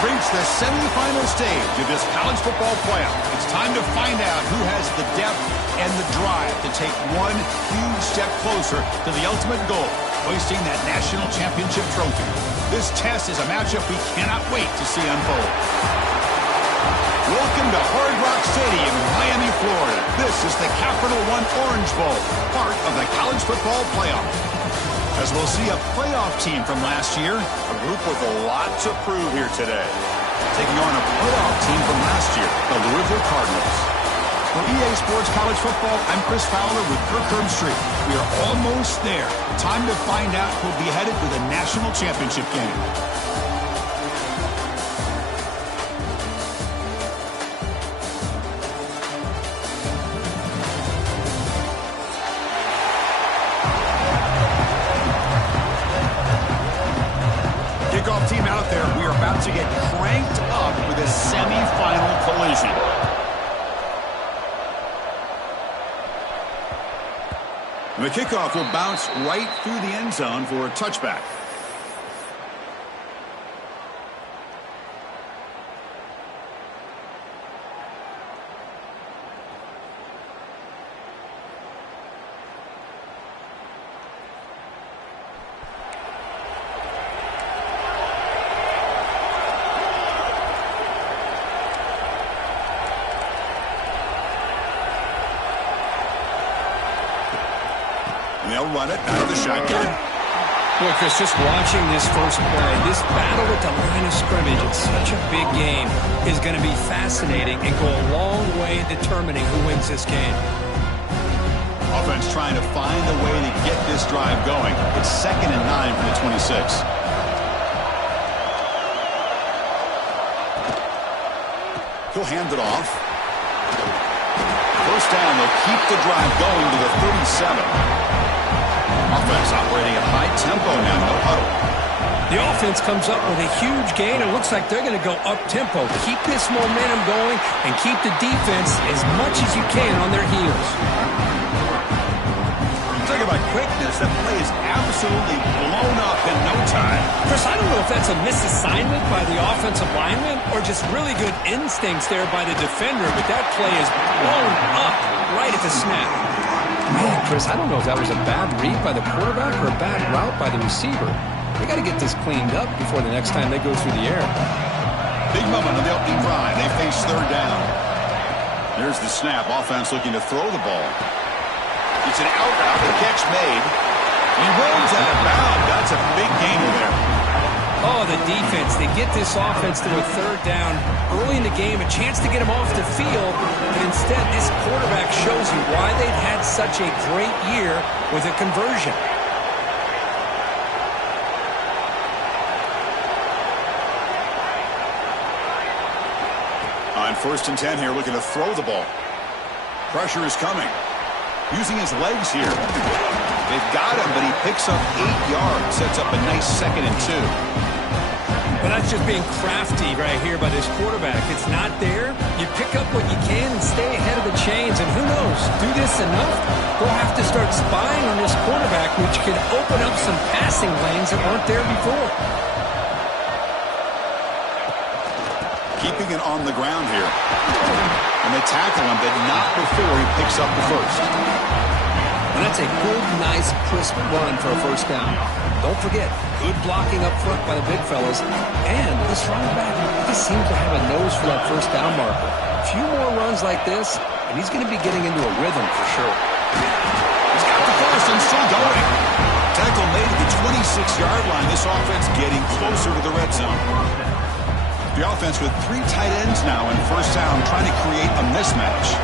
reached the semifinal stage of this college football playoff. It's time to find out who has the depth and the drive to take one huge step closer to the ultimate goal, hoisting that national championship trophy. This test is a matchup we cannot wait to see unfold. Welcome to Hard Rock Stadium in Miami, Florida. This is the Capital One Orange Bowl, part of the college football playoff. As we'll see a playoff team from last year, a group with a lot to prove here today. Taking on a playoff team from last year, the Louisville Cardinals. For EA Sports College Football, I'm Chris Fowler with Kirk Herbstreit. We are almost there. Time to find out who'll be headed to the national championship game. Kickoff team out there. We are about to get cranked up with a semifinal collision. The kickoff will bounce right through the end zone for a touchback. They'll run it out of the shotgun. Well, Chris, just watching this first play, this battle at the line of scrimmage, it's such a big game, is going to be fascinating and go a long way in determining who wins this game. Offense trying to find a way to get this drive going. It's 2nd and 9 from the 26. He'll hand it off. First down, they'll keep the drive going to the 37. Offense operating at high tempo now, no huddle. The offense comes up with a huge gain. It looks like they're going to go up-tempo. Keep this momentum going and keep the defense as much as you can on their heels. Talk about quickness. That play is absolutely blown up in no time. Chris, I don't know if that's a misassignment by the offensive lineman or just really good instincts there by the defender, but that play is blown up right at the snap. Man, Chris, I don't know if that was a bad read by the quarterback or a bad route by the receiver. They got to get this cleaned up before the next time they go through the air. Big moment on the opening drive. They face third down. There's the snap. Offense looking to throw the ball. It's an out route. The catch made. He rolls out of bounds. That's a big gainer there. Oh, the defense. They get this offense to a third down early in the game, a chance to get them off the field, but instead this quarterback shows you why they've had such a great year with a conversion. On 1st and 10 here, looking to throw the ball. Pressure is coming. Using his legs here. They've got him, but he picks up 8 yards. Sets up a nice 2nd and 2. But that's just being crafty right here by this quarterback. It's not there. You pick up what you can and stay ahead of the chains. And who knows, do this enough, we'll have to start spying on this quarterback, which can open up some passing lanes that weren't there before. Keeping it on the ground here. And they tackle him, but not before he picks up the first. And that's a good, nice, crisp run for a first down. Don't forget, good blocking up front by the big fellas. And this running back, he seems to have a nose for that first down marker. A few more runs like this, and he's going to be getting into a rhythm for sure. He's got the first and still going. Tackle made at the 26-yard line. This offense getting closer to the red zone. The offense with 3 tight ends now in first down, trying to create a mismatch.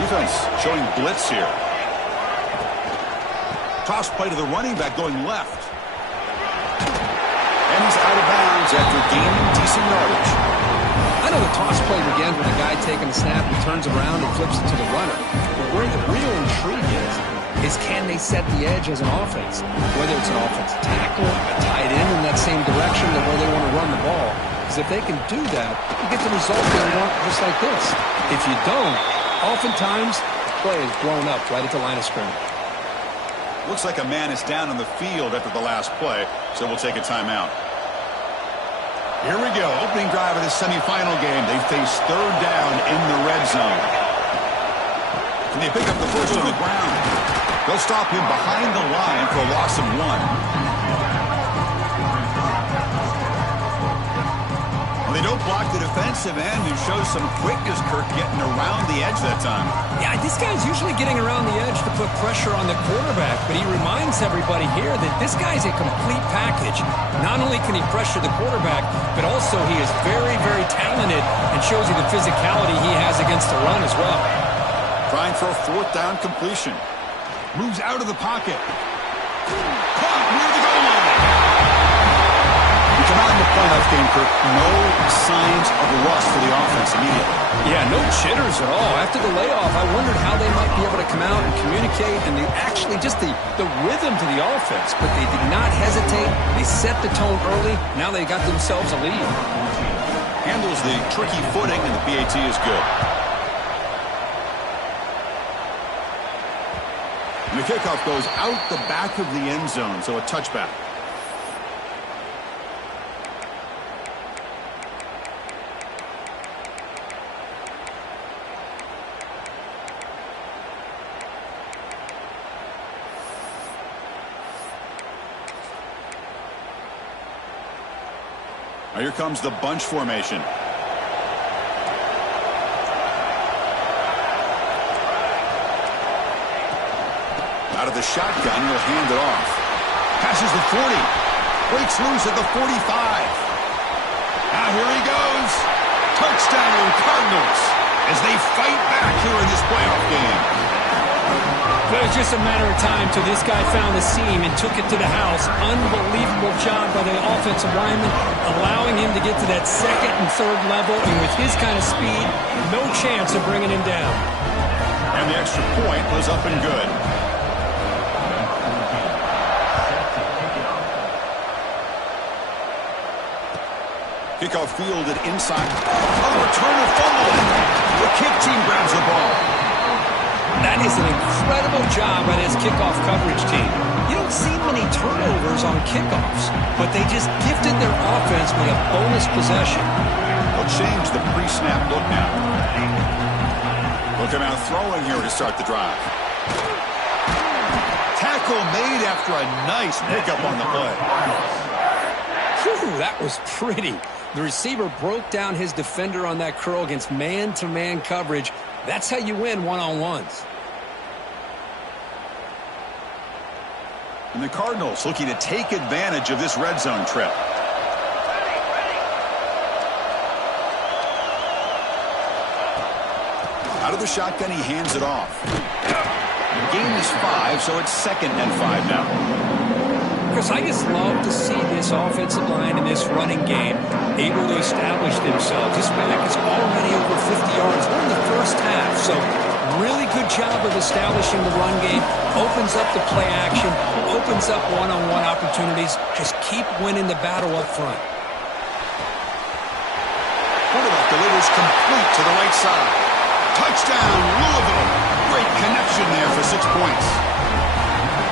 Defense showing blitz here. Toss play to the running back going left. And he's out of bounds after gaining decent yardage. I know the toss play begins with a guy taking the snap and turns around and flips it to the runner. But where the real intrigue is can they set the edge as an offense? Whether it's an offensive tackle, a tight end in that same direction to where they want to run the ball. Because if they can do that, you get the result they want just like this. If you don't, oftentimes, the play is blown up right at the line of scrimmage. Looks like a man is down on the field after the last play, so we'll take a timeout. Here we go. Opening drive of the semifinal game. They face third down in the red zone. And they pick up the first on the ground. They'll stop him behind the line for a loss of 1. They don't block the defensive end, who shows some quickness, Kirk, getting around the edge that time. Yeah, this guy's usually getting around the edge to put pressure on the quarterback, but he reminds everybody here that this guy's a complete package. Not only can he pressure the quarterback, but also he is very, very talented and shows you the physicality he has against the run as well. Trying for a fourth down completion. Moves out of the pocket. Caught near the goal line. Come out in the playoff game, Kirk, no signs of rust for the offense immediately. Yeah, no jitters at all. After the layoff, I wondered how they might be able to come out and communicate and actually just the rhythm to the offense. But they did not hesitate. They set the tone early. Now they got themselves a lead. Handles the tricky footing, and the PAT is good. And the kickoff goes out the back of the end zone, so a touchback. Now here comes the bunch formation. Out of the shotgun, he'll hand it off. Passes the 40. Breaks loose at the 45. Now here he goes. Touchdown, Cardinals, as they fight back here in this playoff game. It was just a matter of time till this guy found the seam and took it to the house. Unbelievable job by the offensive lineman, allowing him to get to that second and third level, and with his kind of speed, no chance of bringing him down. And the extra point was up and good. Kickoff fielded inside. Oh, return of fumble. The kick team grabs the ball. That is an incredible job by this kickoff coverage team. You don't see many turnovers on kickoffs, but they just gifted their offense with a bonus possession. They'll change the pre-snap look now. Looking out throwing here to start the drive. Tackle made after a nice pickup on the play. Whew, that was pretty. The receiver broke down his defender on that curl against man-to-man coverage. That's how you win one-on-ones. And the Cardinals looking to take advantage of this red zone trip. Out of the shotgun, he hands it off. The game is 5, so it's 2nd and 5 now. Chris, I just love to see this offensive line and this running game able to establish themselves. This back is already over 50 yards. We're in the first half, so really good job of establishing the run game. Opens up the play action, opens up one-on-one opportunities. Just keep winning the battle up front. Quarterback delivers complete to the right side. Touchdown, Louisville. Great connection there for 6 points.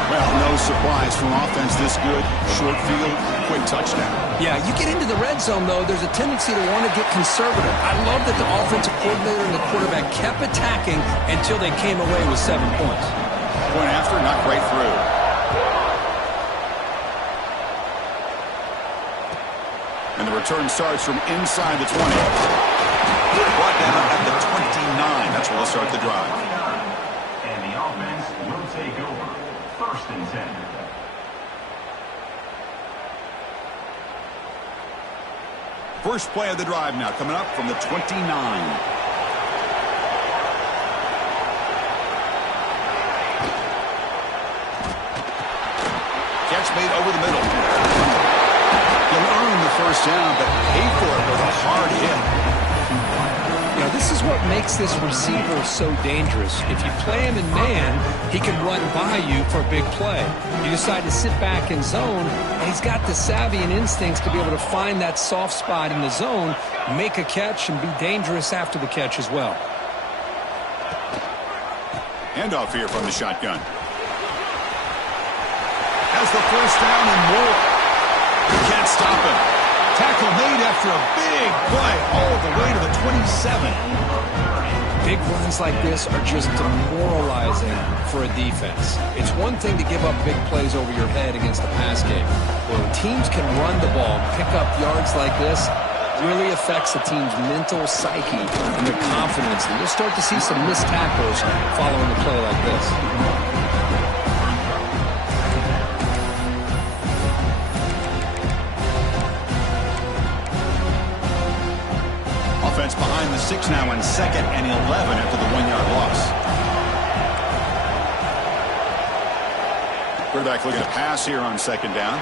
Well, no surprise from offense this good. Short field, quick touchdown. Yeah, you get into the red zone, though, there's a tendency to want to get conservative. I love that the offensive coordinator and the quarterback kept attacking until they came away with 7 points. Point after, not right through. And the return starts from inside the 20. Brought down at the 29. That's where they'll start the drive. And the offense will take over. 1st and 10. First play of the drive now coming up from the 29. Catch made over the middle. He'll earn the first down, but pay for it with a hard hit. Now, this is what makes this receiver so dangerous. If you play him in man, he can run by you for a big play. You decide to sit back in zone, and he's got the savvy and instincts to be able to find that soft spot in the zone, make a catch, and be dangerous after the catch as well. Handoff here from the shotgun. Has the first down and more. You can't stop him. Tackle made after a big play all the way to the 27. Big runs like this are just demoralizing for a defense. It's one thing to give up big plays over your head against the pass game. When teams can run the ball and pick up yards like this, it really affects the team's mental psyche and their confidence. And you'll start to see some missed tackles following a play like this. Offense behind the 6 now in 2nd and 11 after the 1-yard loss. Quarterback looking to pass here on 2nd down.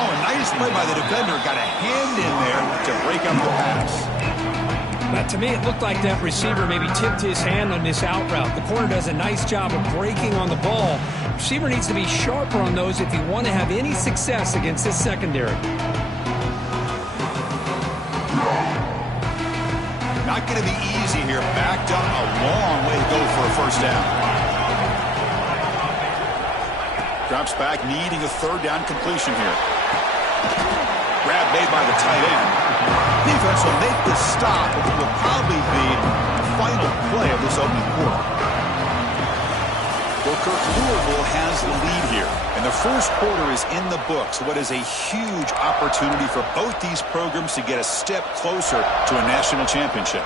Oh, a nice play by the defender. Got a hand in there to break up the pass. But to me, it looked like that receiver maybe tipped his hand on this out route. The corner does a nice job of breaking on the ball. Receiver needs to be sharper on those if you want to have any success against this secondary. Not going to be easy here. Backed up a long way to go for a 1st down. Drops back, needing a 3rd down completion here. Grab made by the tight end. Defense will make this stop, but it will probably be the final play of this opening quarter. Kirk, Louisville has the lead here, and the 1st quarter is in the books. What is a huge opportunity for both these programs to get a step closer to a national championship.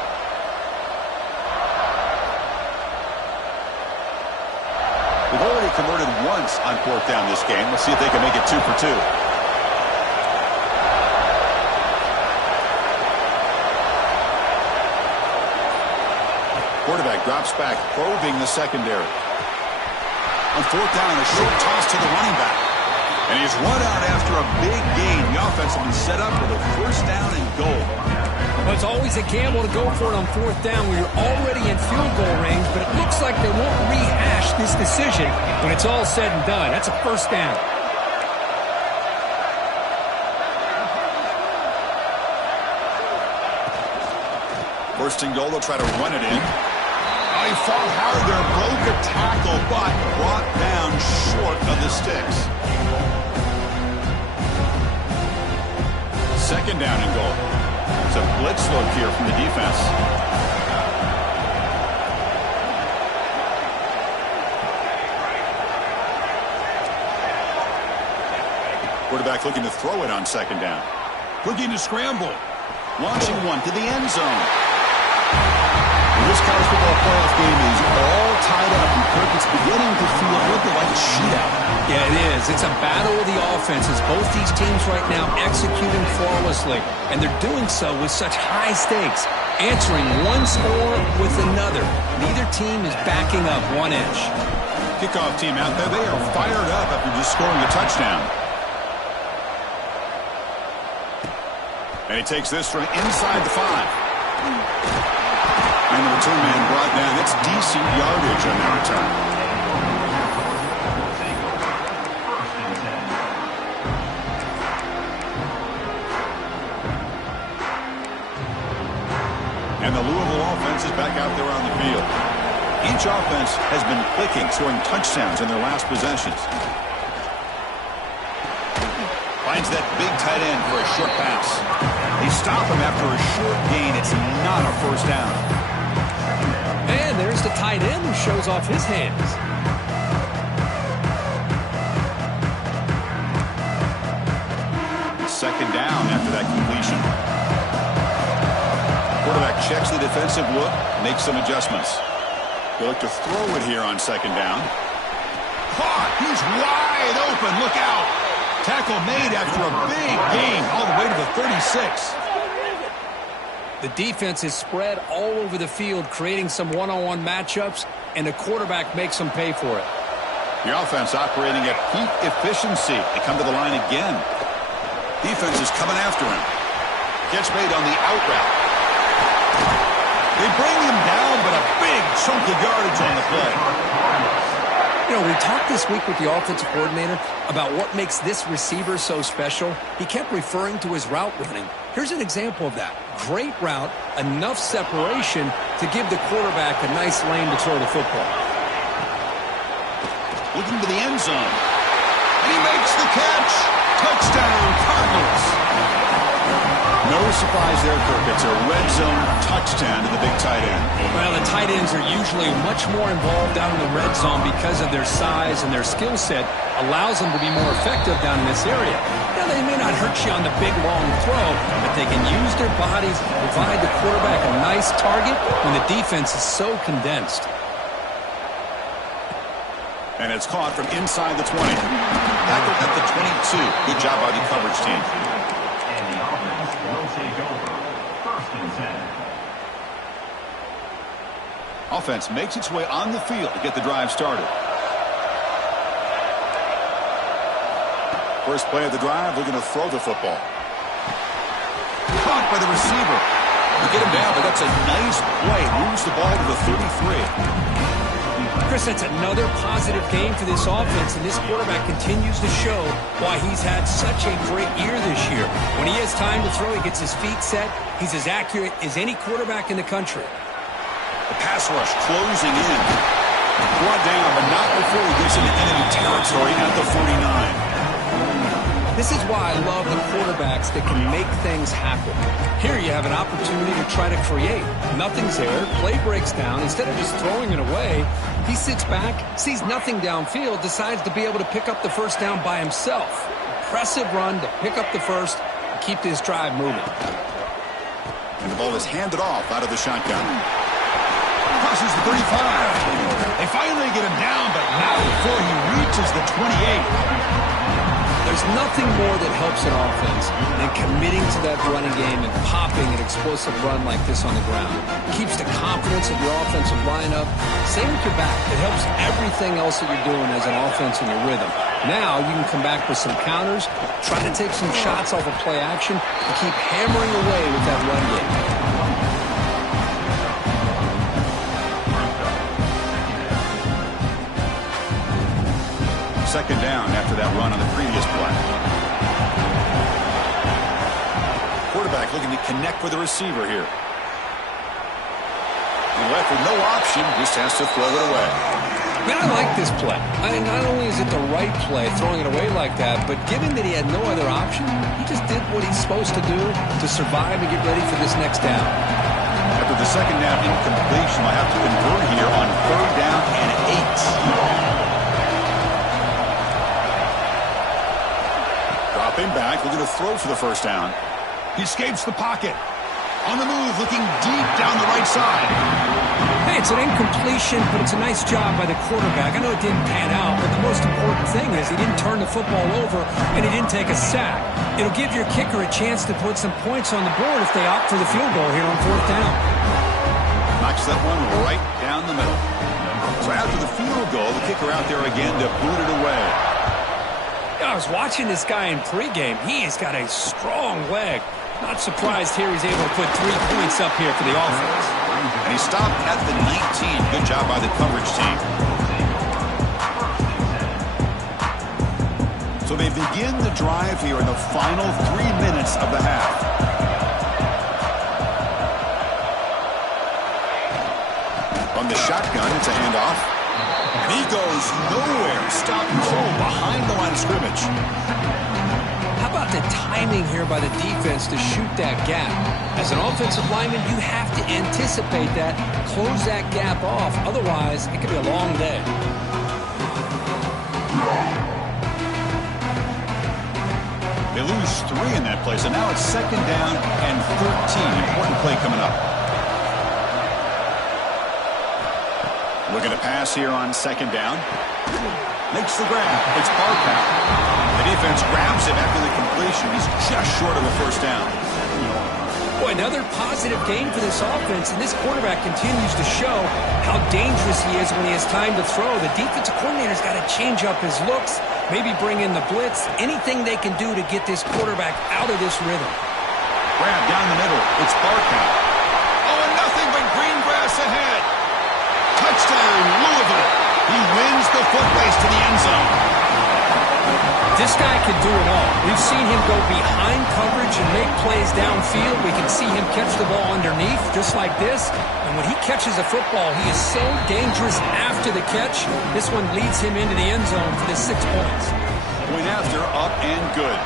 We've already converted once on 4th down this game. Let's see if they can make it 2 for 2. Quarterback drops back, probing the secondary. On 4th down, a short toss to the running back. And he's run out after a big gain. The offense will be set up with a 1st down and goal. Well, it's always a gamble to go for it on 4th down when you're already in field goal range, but it looks like they won't rehash this decision when it's all said and done. That's a 1st down. First and goal, they'll try to run it in. Oh, he fought hard there, broke a tackle, but brought down short of the sticks. 2nd down and goal. It's a blitz look here from the defense. Quarterback looking to throw it on 2nd down. Looking to scramble. Launching one to the end zone. This college football playoff game is all tied up, and Kirk, it's beginning to feel a little bit like a shootout. Yeah, it is. It's a battle of the offenses. Both these teams right now executing flawlessly, and they're doing so with such high stakes, answering one score with another. Neither team is backing up 1 inch. Kickoff team out there, they are fired up after just scoring a touchdown. And he takes this from inside the 5. And the return man brought down. That's decent yardage on that return. And the Louisville offense is back out there on the field. Each offense has been clicking, scoring touchdowns in their last possessions. Finds that big tight end for a short pass. They stop him after a short gain. It's not a 1st down. And there's the tight end who shows off his hands. 2nd down after that completion. Quarterback checks the defensive look, makes some adjustments. They look to throw it here on 2nd down. Caught! He's wide open. Look out! Tackle made after a big gain all the way to the 36. The defense is spread all over the field, creating some one-on-one matchups, and the quarterback makes them pay for it. The offense operating at peak efficiency. They come to the line again. Defense is coming after him. Catch made on the out route. They bring him down, but a big chunk of yardage on the play. You know, we talked this week with the offensive coordinator about what makes this receiver so special. He kept referring to his route running. Here's an example of that. Great route, enough separation to give the quarterback a nice lane to throw the football. Looking to the end zone. And he makes the catch. Touchdown, Cardinals. there, Kirk. It's a red zone touchdown to the big tight end. Well, the tight ends are usually much more involved down in the red zone because of their size and their skill set allows them to be more effective down in this area. Now, they may not hurt you on the big, long throw, but they can use their bodies to provide the quarterback a nice target when the defense is so condensed. And it's caught from inside the 20. Tackled at the 22. Good job by the coverage team. And the offense will take over. First and 10. Offense makes its way on the field to get the drive started. First play of the drive, looking to throw the football. Caught by the receiver. To get him down, but that's a nice play. Moves the ball to the 33. Chris, that's another positive game for this offense, and this quarterback continues to show why he's had such a great year this year. When he has time to throw, he gets his feet set. He's as accurate as any quarterback in the country. The pass rush closing in. Brought down, but not before he gets into enemy territory at the 49. This is why I love the quarterbacks that can make things happen. Here you have an opportunity to try to create. Nothing's there. Play breaks down. Instead of just throwing it away, he sits back, sees nothing downfield, decides to be able to pick up the first down by himself. Impressive run to pick up the first and keep this drive moving. And the ball is handed off out of the shotgun. Crosses the 35. They finally get him down, but not before he reaches the 28. There's nothing more that helps an offense than committing to that running game and popping an explosive run like this on the ground. It keeps the confidence of your offensive lineup. Same with your back. It helps everything else that you're doing as an offense in your rhythm. Now you can come back with some counters, try to take some shots off of play action, and keep hammering away with that run game. Second down after that run on the previous play. Quarterback looking to connect with the receiver here. And left with no option, just has to throw it away. Man, I like this play. I mean, not only is it the right play, throwing it away like that, but given that he had no other option, he just did what he's supposed to do to survive and get ready for this next down. After the second down incompletion, I have to convert here on third down and 8. Dropping back, looking to throw for the first down. He escapes the pocket. On the move, looking deep down the right side. Hey, it's an incompletion, but it's a nice job by the quarterback. I know it didn't pan out, but the most important thing is he didn't turn the football over and he didn't take a sack. It'll give your kicker a chance to put some points on the board if they opt for the field goal here on fourth down. Knocks that one right down the middle. So after the field goal, the kicker out there again to boot it away. I was watching this guy in pregame. He has got a strong leg. Not surprised here he's able to put 3 points up here for the offense. And he stopped at the 19. Good job by the coverage team. So they begin the drive here in the final 3 minutes of the half. From the shotgun, it's a handoff. And he goes nowhere. Stopped cold behind the line of scrimmage. How about the timing here by the defense to shoot that gap? As an offensive lineman, you have to anticipate that, close that gap off. Otherwise, it could be a long day. They lose 3 in that play, so now it's second down and 13. Important play coming up. Looking to pass here on second down. Makes the grab. It's Barkow. The defense grabs him after the completion. He's just short of the first down. Boy, another positive game for this offense, and this quarterback continues to show how dangerous he is when he has time to throw. The defensive coordinator's got to change up his looks, maybe bring in the blitz, anything they can do to get this quarterback out of this rhythm. Grab down the middle. It's Barkow. Oh, and nothing but green grass ahead. Touchdown, Louisville. He wins the foot race to the end zone. This guy can do it all. We've seen him go behind coverage and make plays downfield. We can see him catch the ball underneath, just like this. And when he catches a football, he is so dangerous after the catch. This one leads him into the end zone for the 6 points. Point after, up and good.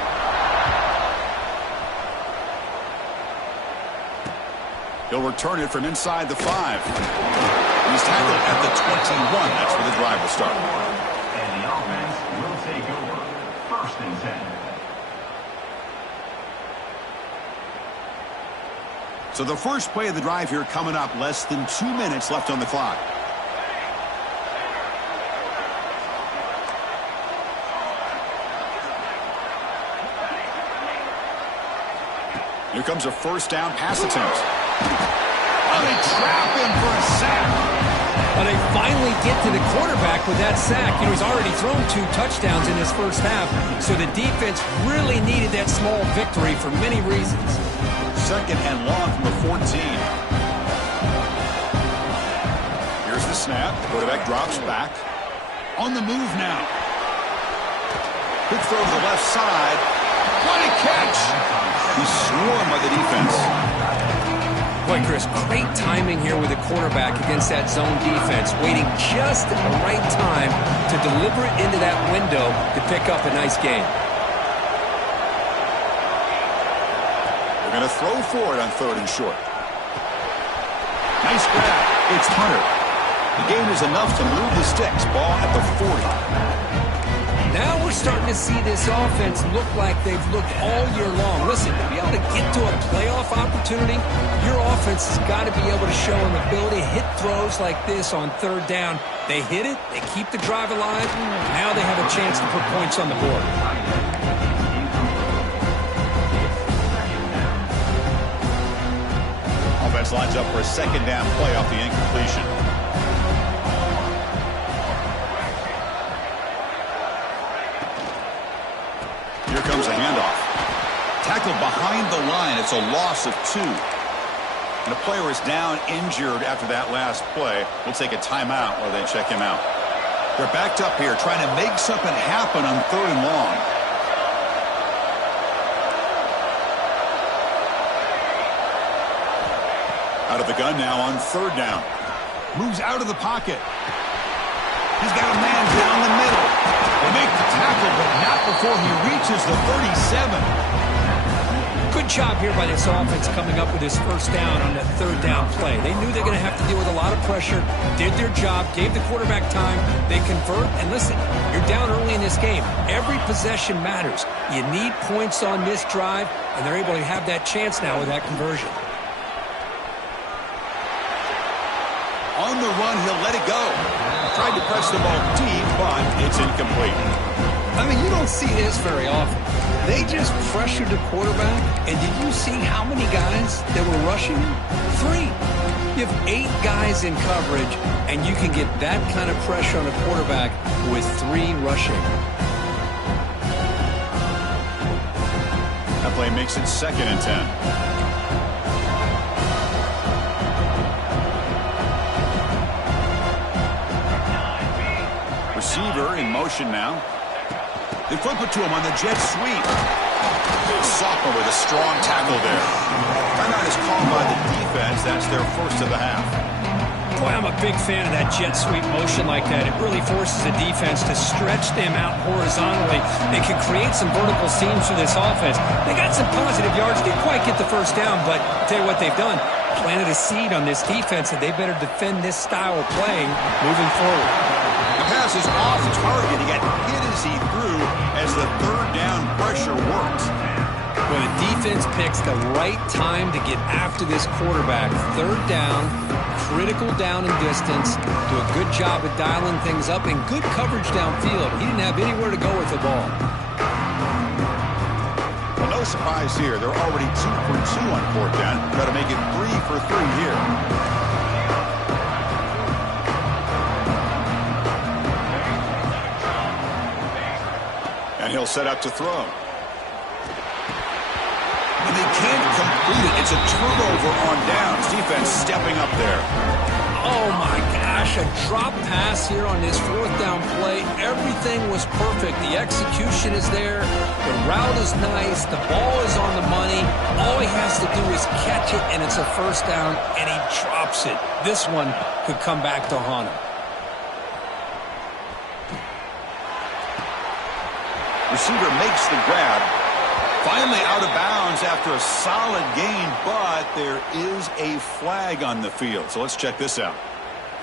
He'll return it from inside the 5. He's tackled at the 21. That's where the drive will start. And the offense will take over. First and 10. So the first play of the drive here coming up. Less than 2 minutes left on the clock. Here comes a first down pass attempt. Oh, they trap him for a sack. Well, they finally get to the quarterback with that sack. You know, he's already thrown 2 touchdowns in his first half, so the defense really needed that small victory for many reasons. Second and long from the 14. Here's the snap. The quarterback drops back. On the move now. Quick throw to the left side. What a catch! He's swarmed by the defense. Boy, Chris, great timing here with the quarterback against that zone defense, waiting just at the right time to deliver it into that window to pick up a nice gain. They're going to throw for it on 3rd and short. Nice grab. It's Hunter. The gain is enough to move the sticks. Ball at the 40. Now we're starting to see this offense look like they've looked all year long. Listen, to be able to get to a playoff opportunity, your offense has got to be able to show an ability to hit throws like this on 3rd down. They hit it, they keep the drive alive, now they have a chance to put points on the board. Offense lines up for a 2nd down play off the incompletion. Here comes a handoff. Tackled behind the line. It's a loss of 2. And the player is down injured after that last play. We'll take a timeout while they check him out. They're backed up here trying to make something happen on 3rd and long. Out of the gun now on 3rd down. Moves out of the pocket. He's got a man down the middle. They make the tackle, but not before he reaches the 37. Good job here by this offense coming up with his first down on that 3rd down play. They knew they were going to have to deal with a lot of pressure, did their job, gave the quarterback time, they convert, and listen, you're down early in this game. Every possession matters. You need points on this drive, and they're able to have that chance now with that conversion. On the run, he'll let it go. Tried to press the ball deep, but it's incomplete. I mean, you don't see this very often. They just pressured the quarterback, and did you see how many guys that were rushing him? 3. You have 8 guys in coverage, and you can get that kind of pressure on a quarterback with 3 rushing. That play makes it 2nd and 10. Receiver in motion now. They flip it to him on the jet sweep. Sophomore with a strong tackle there. Timeout is called by the defense. That's their first of the half. Boy, I'm a big fan of that jet sweep motion like that. It really forces the defense to stretch them out horizontally. They can create some vertical seams for this offense. They got some positive yards. Didn't quite get the first down, but I'll tell you what they've done. Planted a seed on this defense, and they better defend this style of playing moving forward. The pass is off target. He got hit as he threw as the 3rd down pressure worked. Well, the defense picks the right time to get after this quarterback. 3rd down, critical down and distance. Do a good job of dialing things up and good coverage downfield. He didn't have anywhere to go with the ball. Well, no surprise here. They're already 2 for 2 on 4th down. Got to make it 3 for 3 here. And he'll set up to throw. And they can't complete it. It's a turnover on downs. Defense stepping up there. Oh, my gosh. A drop pass here on this 4th down play. Everything was perfect. The execution is there. The route is nice. The ball is on the money. All he has to do is catch it, and it's a 1st down, and he drops it. This one could come back to haunt him. Receiver makes the grab. Finally Finally out of bounds after a solid gain, but there is a flag on the field. So let's check this out.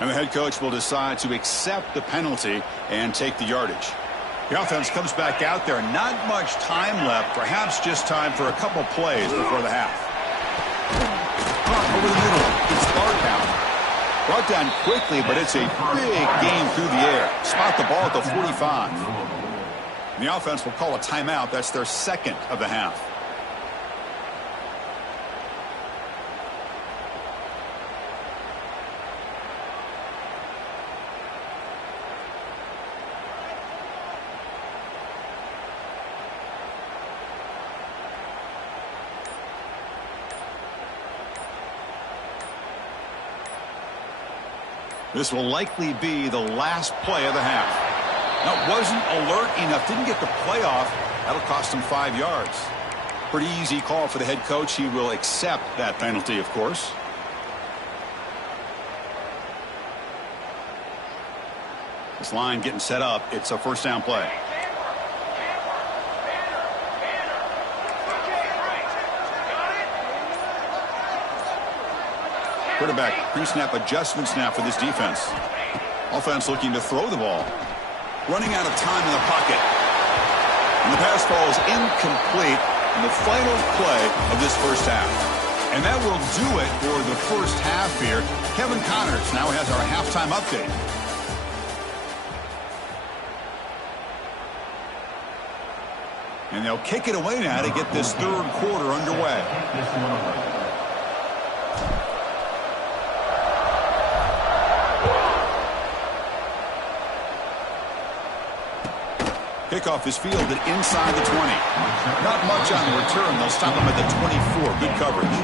And the head coach will decide to accept the penalty and take the yardage. The offense comes back out there. Not much time left. Perhaps just time for a couple plays before the half. Over the middle. It's third down. Brought down quickly, but it's a big gain through the air. Spot the ball at the 45. And the offense will call a timeout. That's their second of the half. This will likely be the last play of the half. Now, wasn't alert enough, didn't get the play off. That'll cost him 5 yards. Pretty easy call for the head coach. He will accept that penalty, of course. This line getting set up. It's a first down play. Quarterback pre-snap adjustments now for this defense. Offense looking to throw the ball. Running out of time in the pocket. And the pass falls incomplete in the final play of this first half. And that will do it for the first half here. Kevin Connors now has our halftime update. And they'll kick it away now to get this third quarter underway. Kickoff is fielded inside the 20. Not much on the return. They'll stop him at the 24. Good coverage.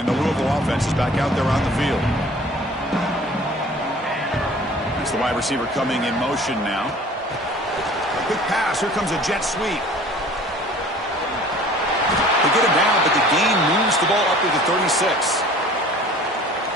And the Louisville offense is back out there on the field. It's the wide receiver coming in motion now. Quick pass. Here comes a jet sweep. They get him down, but the gain moves the ball up to the 36.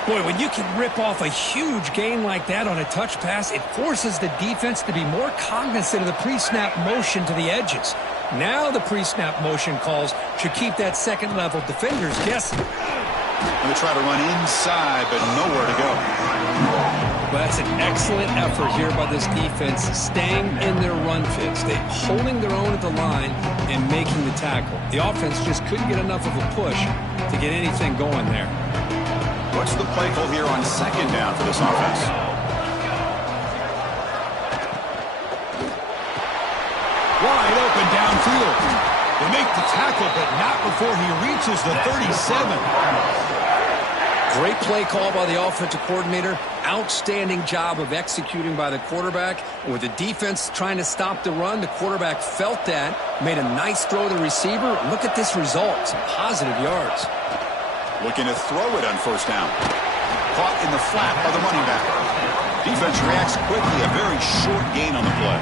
Boy, when you can rip off a huge gain like that on a touch pass, it forces the defense to be more cognizant of the pre-snap motion to the edges. Now the pre-snap motion calls should keep that second-level defenders guessing. They try to run inside, but nowhere to go. Well, that's an excellent effort here by this defense, staying in their run fits. They're holding their own at the line and making the tackle. The offense just couldn't get enough of a push to get anything going there. What's the play call here on second down for this offense? Wide open downfield. They make the tackle, but not before he reaches the 37. Great play call by the offensive coordinator. Outstanding job of executing by the quarterback. With the defense trying to stop the run, the quarterback felt that, made a nice throw to the receiver. Look at this result. Some positive yards. Looking to throw it on first down. Caught in the flat by the running back. Defense reacts quickly. A very short gain on the play.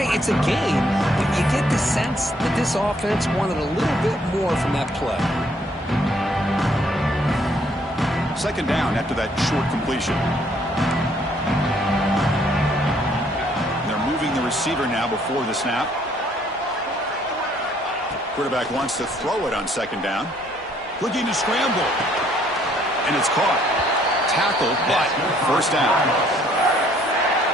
Hey, it's a game, but you get the sense that this offense wanted a little bit more from that play. Second down after that short completion. They're moving the receiver now before the snap. Quarterback wants to throw it on second down. Looking to scramble. And it's caught. Tackled, but first down.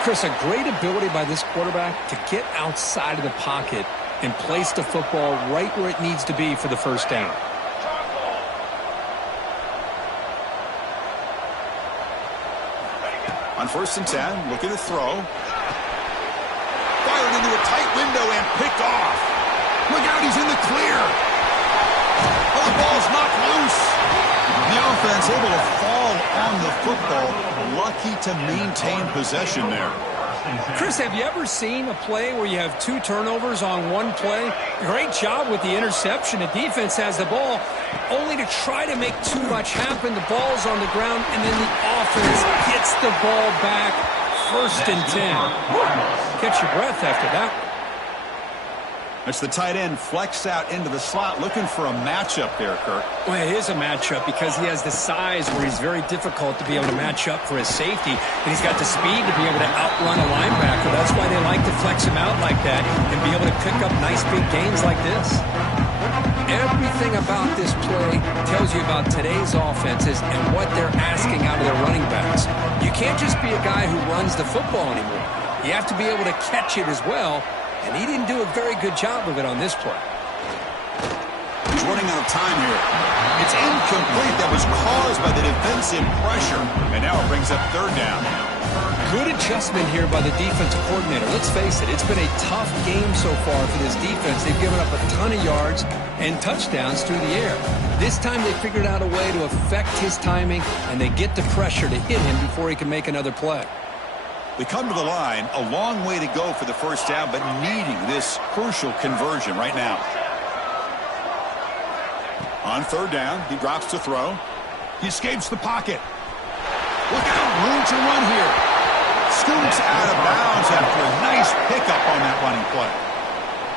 Chris, a great ability by this quarterback to get outside of the pocket and place the football right where it needs to be for the first down. On first and 10, looking to throw. Fired into a tight window and picked off. Look out, he's in the clear. Oh, the ball's knocked loose. The offense able to fall on the football. Lucky to maintain possession there. Chris, have you ever seen a play where you have two turnovers on one play? Great job with the interception. The defense has the ball, only to try to make too much happen. The ball's on the ground, and then the offense gets the ball back. First and 10. Catch your breath after that. It's the tight end flexed out into the slot, looking for a matchup there, Kirk. Well, it is a matchup because he has the size where he's very difficult to be able to match up for his safety, and he's got the speed to be able to outrun a linebacker. That's why they like to flex him out like that and be able to pick up nice big gains like this. Everything about this play tells you about today's offenses and what they're asking out of their running backs. You can't just be a guy who runs the football anymore. You have to be able to catch it as well, and he didn't do a very good job of it on this play. He's running out of time here. It's incomplete. That was caused by the defensive pressure, and now it brings up third down. Good adjustment here by the defensive coordinator. Let's face it, it's been a tough game so far for this defense. They've given up a ton of yards and touchdowns through the air. This time they figured out a way to affect his timing, and they get the pressure to hit him before he can make another play. We come to the line, a long way to go for the first down, but needing this crucial conversion right now. On third down, he drops to throw. He escapes the pocket. Look out, room to run here. Scoots out of bounds after a nice pickup on that running play.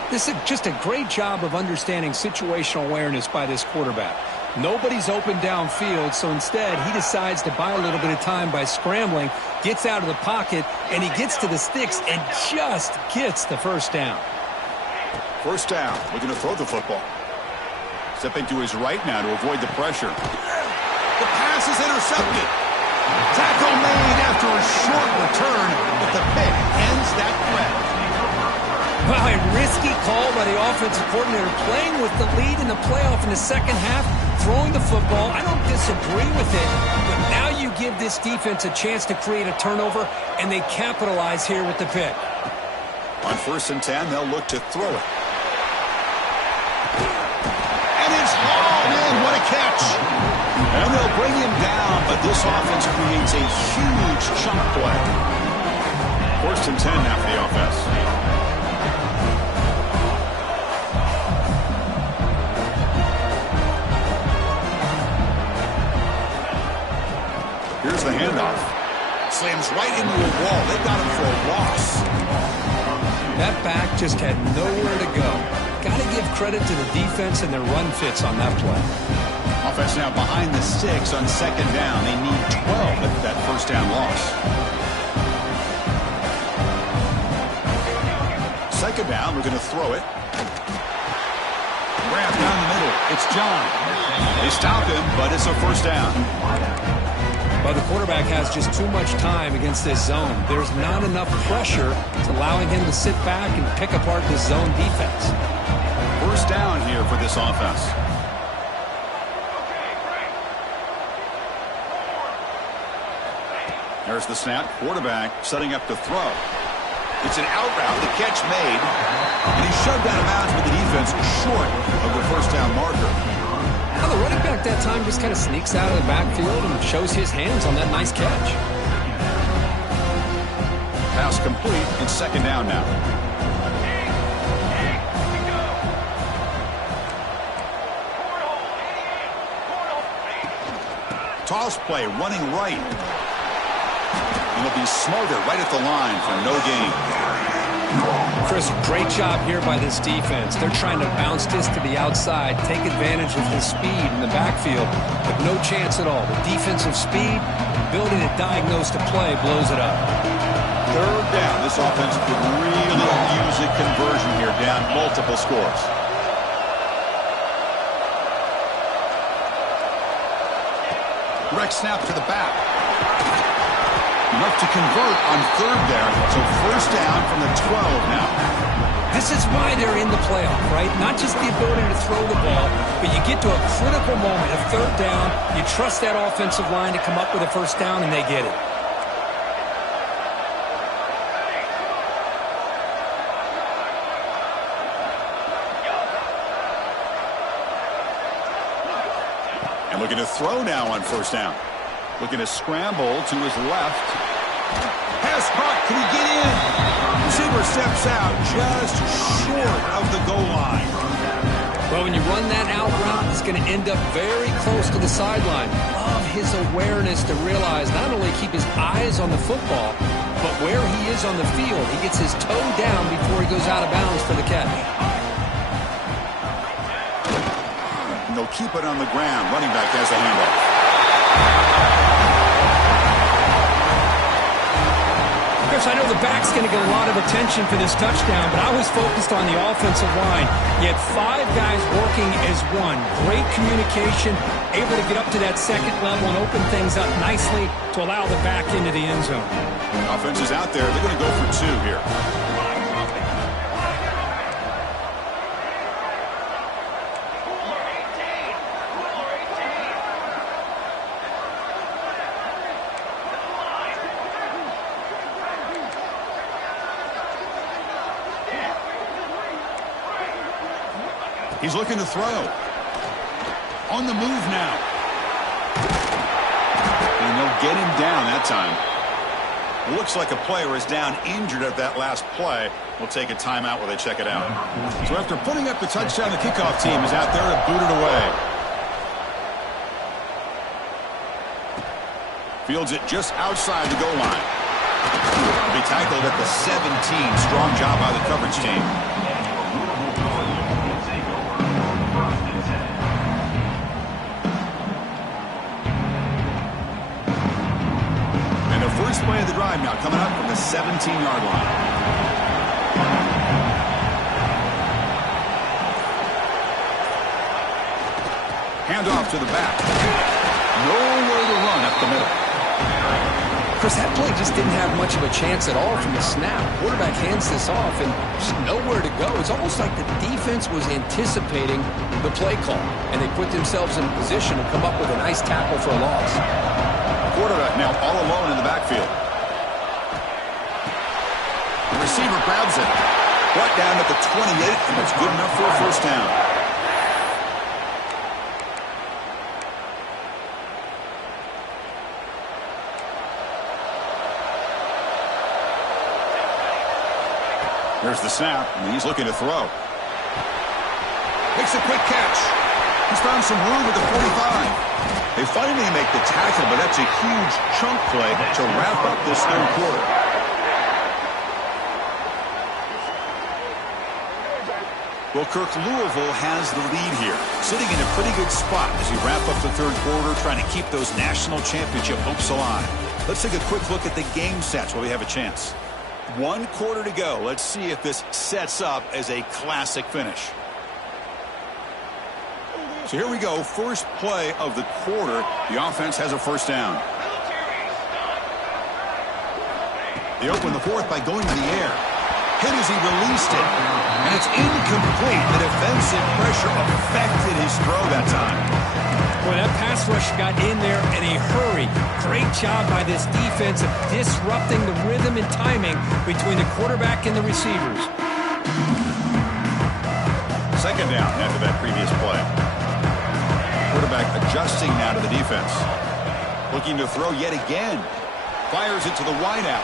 This is just a great job of understanding situational awareness by this quarterback. Nobody's open downfield, so instead he decides to buy a little bit of time by scrambling, gets out of the pocket, and he gets to the sticks and just gets the first down. First down, looking to throw the football. Stepping to his right now to avoid the pressure. The pass is intercepted. Tackle made after a short return, but the pick ends that threat. Well, a risky call by the offensive coordinator, playing with the lead in the playoff in the second half, throwing the football. I don't disagree with it, but now you give this defense a chance to create a turnover, and they capitalize here with the pick. On 1st and 10, they'll look to throw it. And it's hauled in. What a catch. And they'll bring him down, but this offense creates a huge chunk play. 1st and 10 now for the offense. Here's the handoff. Slams right into a wall. They got him for a loss. That back just had nowhere to go. Got to give credit to the defense and their run fits on that play. Offense now behind the 6 on 2nd down. They need 12 after that first down loss. 2nd down, we're going to throw it. Grab down the middle. It's John. They stop him, but it's a first down. Well, the quarterback has just too much time against this zone. There's not enough pressure. It's allowing him to sit back and pick apart this zone defense. First down here for this offense. There's the snap. Quarterback setting up to throw. It's an out route. The catch made. And he's shoved out of bounds with the defense short of the first down marker. Now the running back that time just kind of sneaks out of the backfield and shows his hands on that nice catch. Pass complete and 2nd down now. Toss play running right. And it'll be smarter right at the line for no gain. Chris, great job here by this defense. They're trying to bounce this to the outside, take advantage of his speed in the backfield, but no chance at all. The defensive speed, ability to diagnose the play, blows it up. 3rd down. This offense could really use a conversion here, down multiple scores. Direct snap to the back. Enough to convert on 3rd there. So first down from the 12 now. This is why they're in the playoff, right? Not just the ability to throw the ball, but you get to a critical moment of 3rd down. You trust that offensive line to come up with a first down, and they get it. And looking to throw now on 1st down. Looking to scramble to his left. Pass caught. Can he get in? Receiver steps out just short of the goal line. Well, when you run that out route, it's going to end up very close to the sideline. Love his awareness to realize not only keep his eyes on the football, but where he is on the field. He gets his toe down before he goes out of bounds for the catch. they'll keep it on the ground. Running back has the handoff. Chris, I know the back's going to get a lot of attention for this touchdown, but I was focused on the offensive line. You had 5 guys working as one. Great communication, able to get up to that second level and open things up nicely to allow the back into the end zone. Offense is out there. They're going to go for 2 here. He's looking to throw. On the move now. And they'll get him down that time. Looks like a player is down injured at that last play. We'll take a timeout while they check it out. So after putting up the touchdown, the kickoff team is out there to boot it away. Fields it just outside the goal line. Be tackled at the 17. Strong job by the coverage team. First play of the drive now coming up from the 17-yard line. Handoff to the back. Nowhere to run up the middle. Chris, that play just didn't have much of a chance at all from the snap. Quarterback hands this off and just nowhere to go. It's almost like the defense was anticipating the play call, and they put themselves in a position to come up with a nice tackle for a loss. Quarterback now all alone in the backfield. The receiver grabs it. Brought down at the 28, and it's good enough for a first down. There's the snap, and he's looking to throw. Makes a quick catch. He's found some room at the 45. They finally make the tackle, but that's a huge chunk play to wrap up this third quarter. Well, Kirk, Louisville has the lead here, sitting in a pretty good spot as you wrap up the third quarter, trying to keep those national championship hopes alive. Let's take a quick look at the game stats while we have a chance. 1 quarter to go. Let's see if this sets up as a classic finish. So here we go, first play of the quarter. The offense has a first down. They open the fourth by going to the air. Hit as he released it. And it's incomplete. The defensive pressure affected his throw that time. Boy, that pass rush got in there in a hurry. Great job by this defense of disrupting the rhythm and timing between the quarterback and the receivers. Second down after that previous play. Quarterback adjusting now to the defense. Looking to throw yet again. Fires it to the wideout.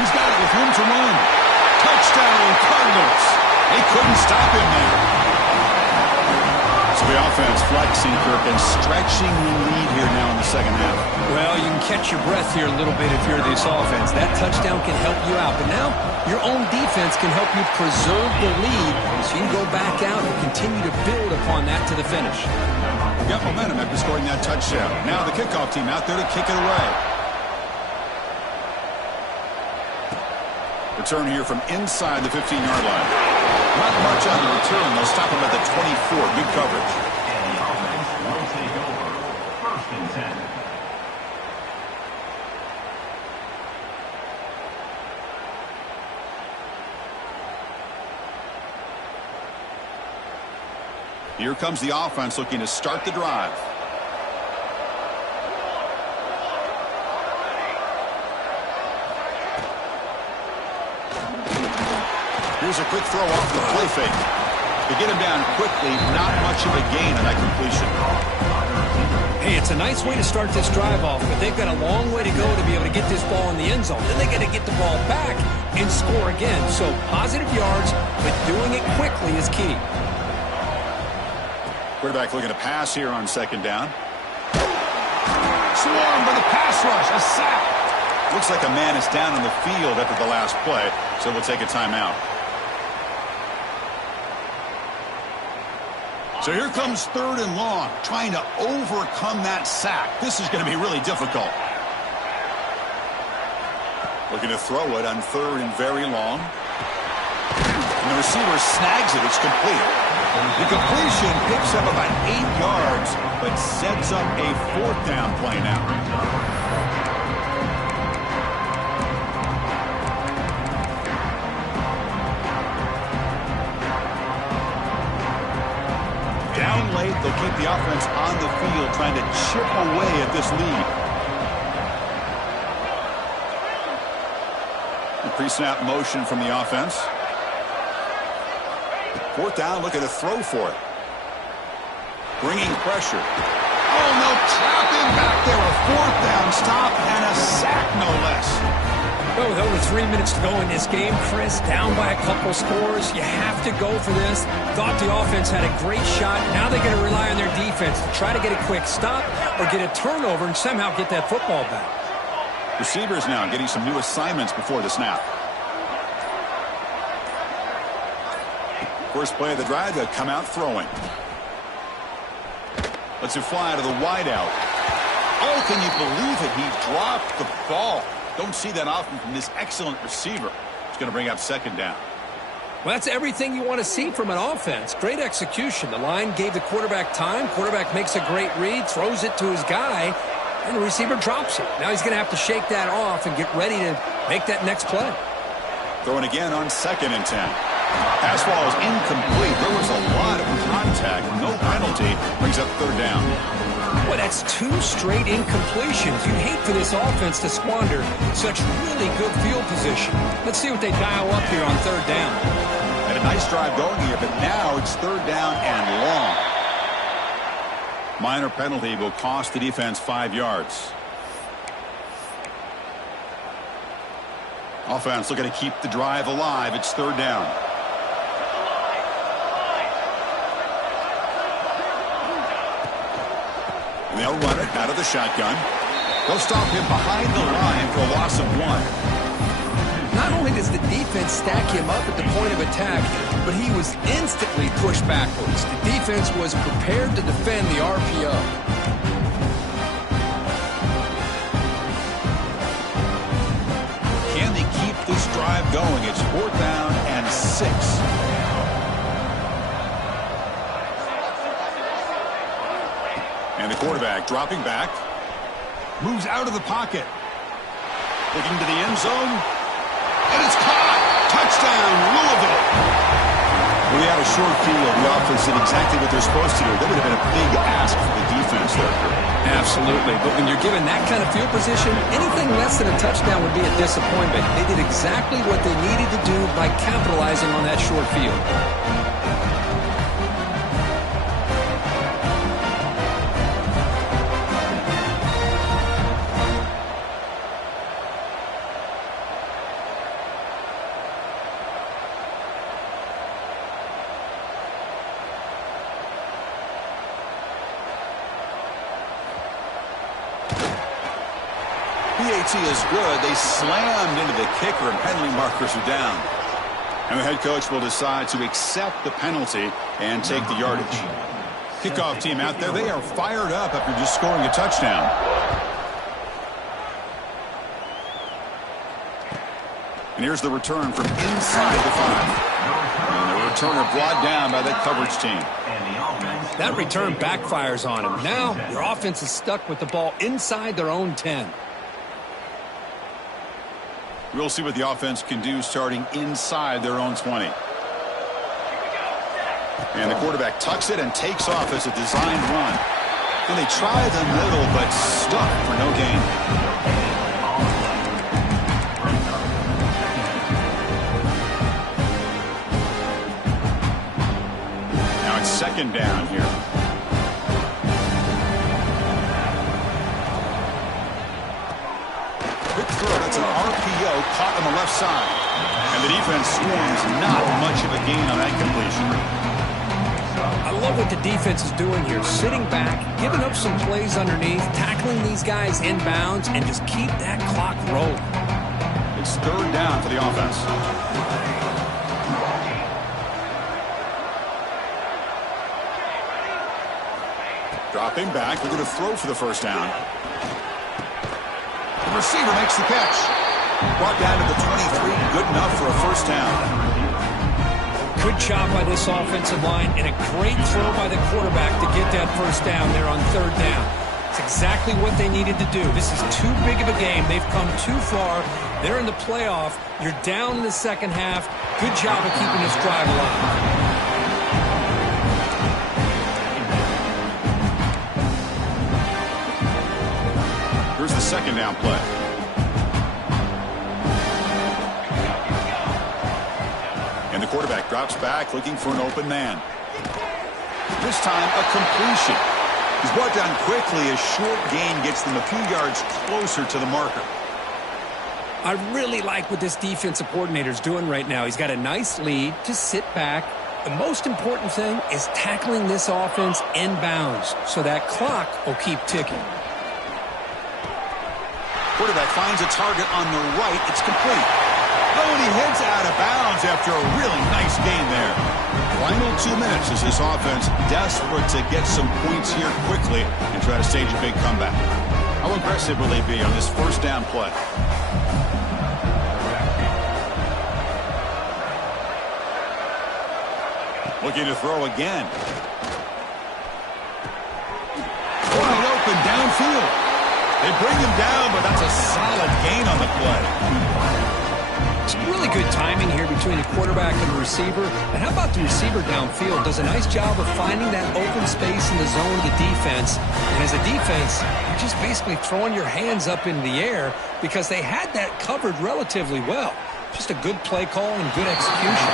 He's got it with room to run. Touchdown, Cardinals. They couldn't stop him there. So the offense flexing, Kirk, and stretching the lead here now in the second half. Well, you can catch your breath here a little bit if you're this offense. That touchdown can help you out. But now your own defense can help you preserve the lead so you can go back out and continue to build upon that to the finish. Got momentum after scoring that touchdown. Now the kickoff team out there to kick it away. Return here from inside the 15-yard line. Not much on the return. They'll stop him at the 24. Good coverage. And the offense will take over. First and 10. Here comes the offense looking to start the drive. Here's a quick throw off the play fake. To get him down quickly, not much of a gain on that completion. Hey, it's a nice way to start this drive off, but they've got a long way to go to be able to get this ball in the end zone. Then they got to get the ball back and score again. So positive yards, but doing it quickly is key. Quarterback looking to pass here on second down. Swarmed by the pass rush. A sack. Looks like a man is down on the field after the last play, so we'll take a timeout. So here comes 3rd and long, trying to overcome that sack. This is going to be really difficult. Looking to throw it on 3rd and very long. And the receiver snags it. It's complete. The completion picks up about 8 yards, but sets up a 4th down play now. Down late, they'll keep the offense on the field, trying to chip away at this lead. The pre-snap motion from the offense. 4th down, looking to throw for it. Bringing pressure. Oh, no, trap him back there. A 4th down stop and a sack, no less. Oh, with over 3 minutes to go in this game, Chris, down by a couple scores. You have to go for this. Thought the offense had a great shot. Now they're going to rely on their defense to try to get a quick stop or get a turnover and somehow get that football back. Receivers now getting some new assignments before the snap. First play of the drive, they'll come out throwing. Lets it fly to the wideout. Oh, can you believe it? He dropped the ball. Don't see that often from this excellent receiver. It's going to bring up 2nd down. Well, that's everything you want to see from an offense. Great execution. The line gave the quarterback time. Quarterback makes a great read, throws it to his guy, and the receiver drops it. Now he's going to have to shake that off and get ready to make that next play. Throwing again on 2nd and 10. Pass ball is incomplete. There was a lot of contact. No penalty. Brings up 3rd down. Boy, that's 2 straight incompletions. You'd hate for this offense to squander such really good field position. Let's see what they dial up here on 3rd down. Had a nice drive going here, but now it's 3rd down and long. Minor penalty will cost the defense 5 yards. Offense looking to keep the drive alive. It's 3rd down. And they'll run it out of the shotgun. They'll stop him behind the line for a loss of 1. Not only does the defense stack him up at the point of attack, but he was instantly pushed backwards. The defense was prepared to defend the RPO. Can they keep this drive going? It's 4th down and 6. And the quarterback dropping back. Moves out of the pocket. Looking to the end zone. And it's caught. Touchdown, Louisville. We had a short field. The offense did exactly what they're supposed to do. That would have been a big ask for the defense there. Absolutely. But when you're given that kind of field position, anything less than a touchdown would be a disappointment. They did exactly what they needed to do by capitalizing on that short field. PAT is good. They slammed into the kicker and penalty markers are down. And the head coach will decide to accept the penalty and take the yardage. Kickoff team out there, they are fired up after just scoring a touchdown. And here's the return from inside the 5. And the returner brought down by that coverage team. That return backfires on him. Now your offense is stuck with the ball inside their own 10. We'll see what the offense can do starting inside their own 20. And the quarterback tucks it and takes off as a designed run. And they try the middle, but stuck for no gain. Now it's 2nd down here. Quick throw, that's an RPO caught on the left side. And the defense swarms, not much of a gain on that completion. I love what the defense is doing here. Sitting back, giving up some plays underneath, tackling these guys inbounds, and just keep that clock rolling. It's 3rd down for the offense. Dropping back, looking to throw for the first down. The receiver makes the catch. Brought down to the 23, good enough for a first down. Good job by this offensive line and a great throw by the quarterback to get that first down there on third down. It's exactly what they needed to do. This is too big of a game. They've come too far. They're in the playoff. You're down in the second half. Good job of keeping this drive alive. Here's the second down play. And the quarterback drops back looking for an open man. This time a completion. He's brought down quickly. A short gain gets them a few yards closer to the marker. I really like what this defensive coordinator is doing right now. He's got a nice lead. Just sit back. The most important thing is tackling this offense inbounds so that clock will keep ticking. Quarterback finds a target on the right. It's complete. Oh, and he heads out of bounds after a really nice gain there. Final 2 minutes as this offense desperate to get some points here quickly and try to stage a big comeback. How aggressive will they be on this first down play? Looking to throw again. Wide open downfield. They bring him down, but that's a solid gain on the play. Some really good timing here between the quarterback and the receiver. And how about the receiver downfield? Does a nice job of finding that open space in the zone of the defense. And as a defense, you're just basically throwing your hands up in the air because they had that covered relatively well. Just a good play call and good execution.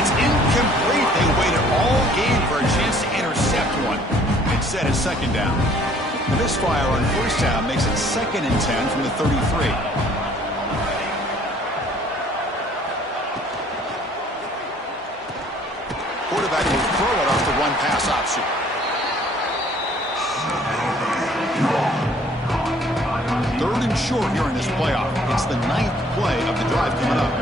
It's incomplete. They waited all game for a chance to intercept one. Instead, it's second down. The misfire on first down makes it 2nd and 10 from the 33. Quarterback will throw it off the one pass option. Third and short here in this playoff. It's the 9th play of the drive coming up.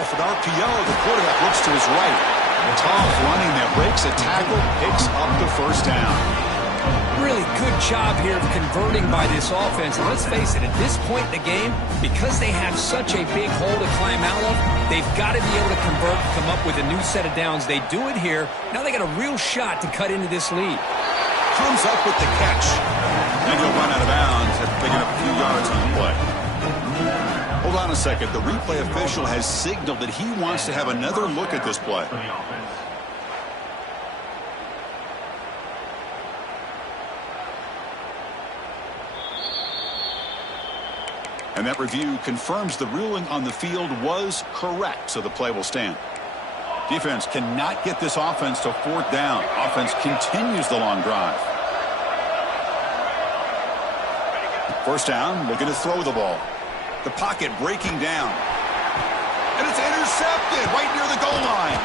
Off an RPO, the quarterback looks to his right. Tough running that breaks a tackle, picks up the first down. Really good job here of converting by this offense. And let's face it, at this point in the game, because they have such a big hole to climb out of, they've got to be able to convert and come up with a new set of downs. They do it here. Now they got a real shot to cut into this lead. Comes up with the catch. And he'll run out of bounds after picking up a few yards on the play. Hold on a second. The replay official has signaled that he wants to have another look at this play. And that review confirms the ruling on the field was correct, so the play will stand. Defense cannot get this offense to fourth down. Offense continues the long drive. First down, looking to throw the ball. The pocket breaking down. And it's intercepted right near the goal line.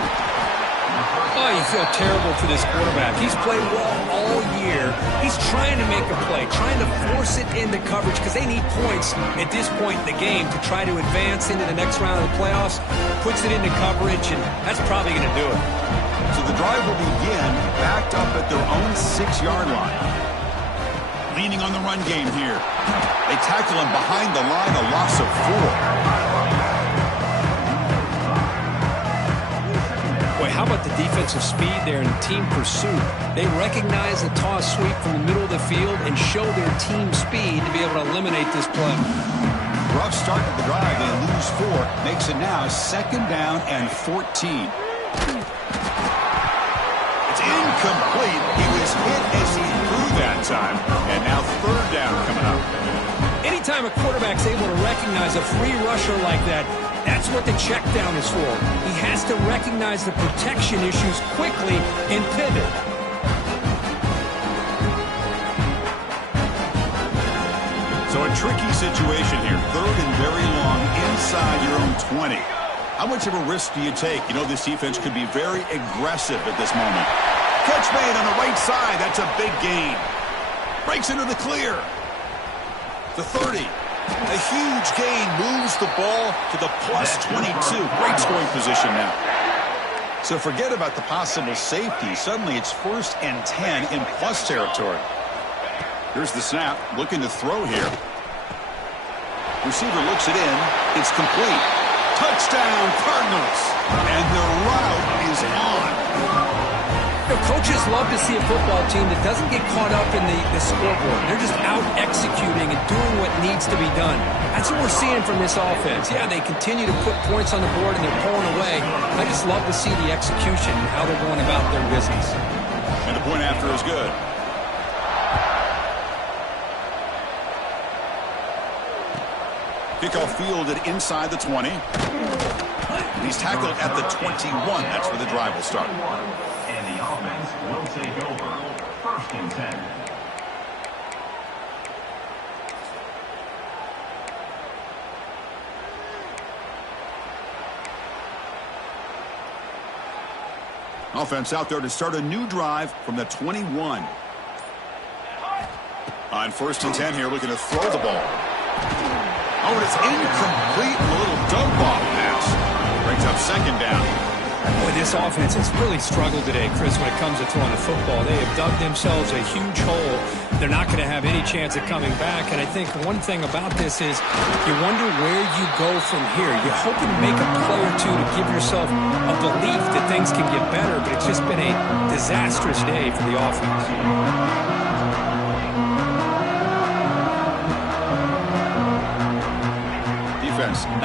Oh, you feel terrible for this quarterback. He's played well all year. He's trying to make a play, trying to force it into coverage because they need points at this point in the game to try to advance into the next round of the playoffs. Puts it into coverage, and that's probably going to do it. So the drive will begin backed up at their own 6-yard line. Leaning on the run game here. They tackle him behind the line, a loss of 4. Boy, how about the defensive speed there and team pursuit? They recognize the toss sweep from the middle of the field and show their team speed to be able to eliminate this play. Rough start to the drive. They lose 4. Makes it now 2nd down and 14. It's incomplete. He was hit as he threw that time. And now 3rd down coming up. Anytime a quarterback's able to recognize a free rusher like that, that's what the check down is for. He has to recognize the protection issues quickly and pivot. So a tricky situation here. 3rd and very long inside your own 20. How much of a risk do you take? You know this defense could be very aggressive at this moment. Catch made on the right side. That's a big gain. Breaks into the clear. The 30. A huge gain moves the ball to the +22. Great scoring position now. So forget about the possible safety. Suddenly it's 1st and 10 in plus territory. Here's the snap, looking to throw here. Receiver looks it in. It's complete. Touchdown, Cardinals. And the route is on. Coaches love to see a football team that doesn't get caught up in the scoreboard. They're just out executing and doing what needs to be done. That's what we're seeing from this offense. Yeah, they continue to put points on the board and they're pulling away. I just love to see the execution and how they're going about their business. And the point after is good. Kickoff fielded inside the 20. He's tackled at the 21. That's where the drive will start. And the offense will take over. 1st and 10. Offense out there to start a new drive from the 21. On 1st and 10 here, looking to throw the ball. Oh, and it's incomplete. A little dump off pass. Brings up 2nd down. Boy, this offense has really struggled today, Chris, when it comes to throwing the football. They have dug themselves a huge hole. They're not going to have any chance of coming back. And I think one thing about this is you wonder where you go from here. You're hoping to make a play or two to give yourself a belief that things can get better, but it's just been a disastrous day for the offense.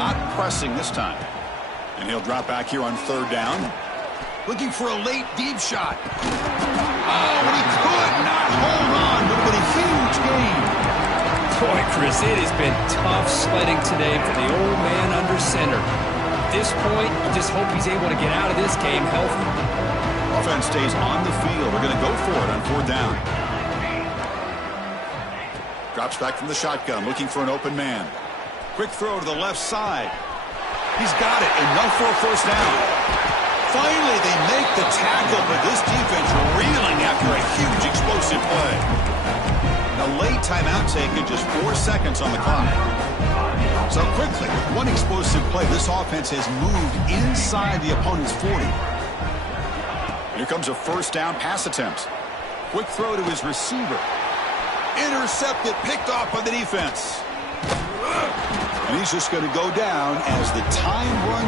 Not pressing this time. And he'll drop back here on 3rd down. Looking for a late deep shot. Oh, but he could not hold on. Would have been a huge gain. Boy, Chris, it has been tough sledding today for the old man under center. At this point, you just hope he's able to get out of this game healthy. Offense stays on the field. They're going to go for it on 4th down. Drops back from the shotgun, looking for an open man. Quick throw to the left side. He's got it. Enough for a 1st down. Finally, they make the tackle, but this defense reeling after a huge explosive play. A late timeout taken, just 4 seconds on the clock. So quickly, with one explosive play, this offense has moved inside the opponent's 40. Here comes a 1st down pass attempt. Quick throw to his receiver. Intercepted, picked off by the defense. And he's just going to go down as the time runs